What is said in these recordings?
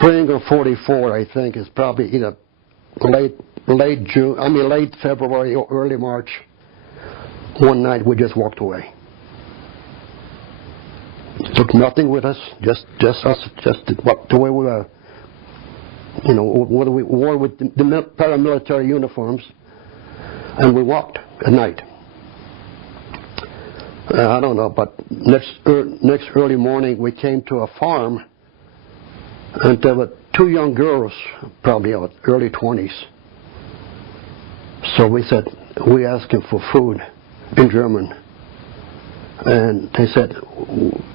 spring of '44, I think, is probably either late February or early March. One night we just walked away. Took nothing with us, just the way we were. You know, what we wore with the paramilitary uniforms, and we walked at night. I don't know, but next early morning we came to a farm, and there were two young girls, probably early 20s. So we asked them for food in German, and they said,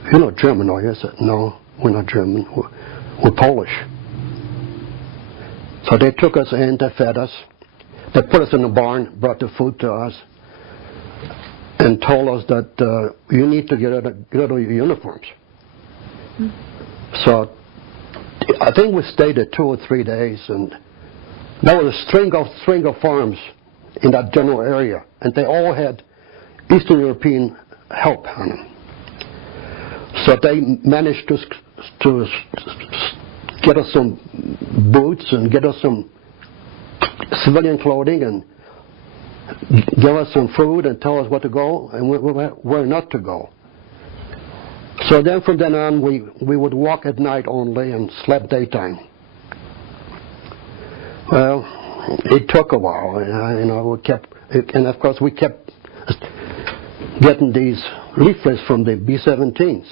"You're not German, are you?" I said, "No, we're not German. We're Polish." So they took us in, they fed us, they put us in the barn, brought the food to us, and told us that you need to get out of your uniforms. So I think we stayed there 2 or 3 days, and there was a string of farms in that general area, and they all had Eastern European help on them. So they managed to get us some boots and get us some civilian clothing and give us some food and tell us where to go and where not to go. So then from then on we would walk at night only and slept daytime. Well, it took a while, you know, and of course we kept getting these leaflets from the B-17s.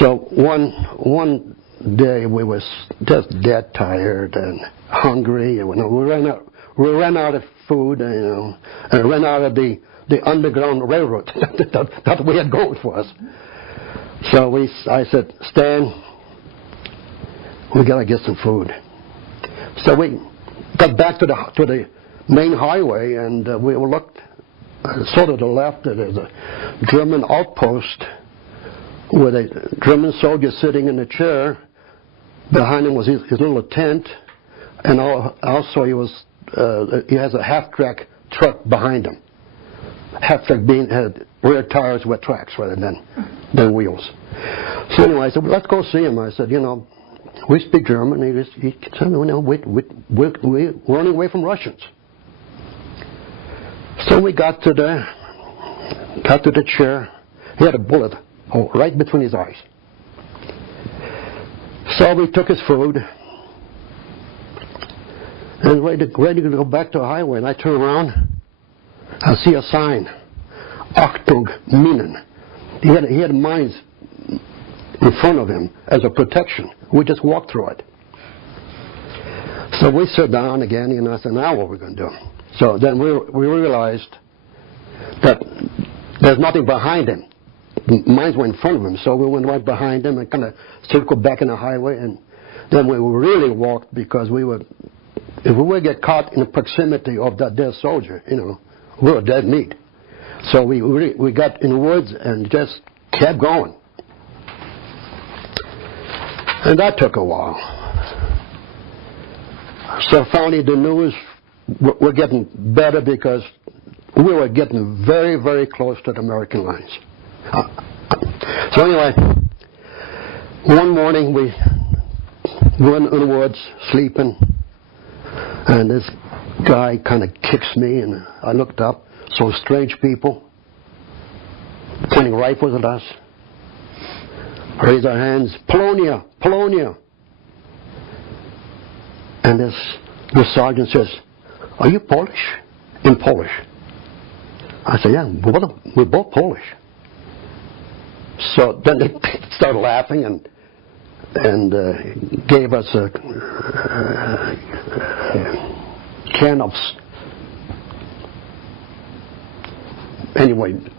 So one day we was just dead tired and hungry, and we ran out of food, you know, and ran out of the underground railroad that we had going for us. So I said, "Stan, we gotta get some food." So we got back to the main highway, and we looked sort of to the left. There's a German outpost with a German soldier sitting in a chair. Behind him was his little tent, and also he has a half-track truck behind him. Half-track had rear tires with tracks rather than wheels. So anyway, I said, "Well, let's go see him." I said, "You know, we speak German." He said, "No, we're running away from Russians." So we got to the chair. He had a bullet hole right between his eyes. So we took his food and ready to go back to the highway. And I turn around, I see a sign, "Achtung, Minen." He had mines in front of him as a protection. We just walked through it. So we sat down again, and I said, "Now what are we going to do?" So then we realized that there's nothing behind him. Mines were in front of him, so we went right behind him and kind of circled back in the highway, and then we really walked because if we would get caught in the proximity of that dead soldier, you know, we were dead meat. So we got in the woods and just kept going. And that took a while. So finally the news were getting better because we were getting very, very close to the American lines. So anyway, one morning we went in the woods sleeping, and this guy kind of kicks me, and I looked up, saw strange people pointing rifles at us, raised our hands, "Polonia, Polonia." And the sergeant says, "Are you Polish?" In Polish. I said, "Yeah, we're both Polish." So then they started laughing and gave us a can of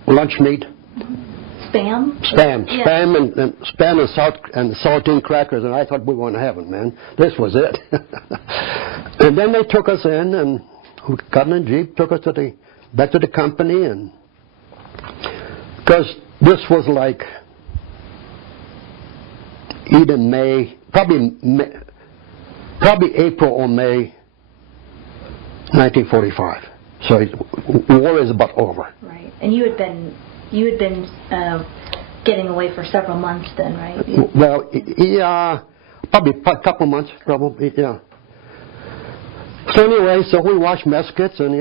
lunch meat. Spam? Spam and saltine crackers, and I thought we were in heaven, man. This was it. And then they took us in, and we got in a jeep, took us back to the company, and because this was like either probably April or May 1945. So war is about over. Right, and you had been getting away for several months then, right? Well, yeah, probably a couple months, probably, yeah. So anyway, so we washed mess kits, and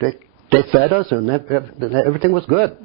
they fed us, and everything was good.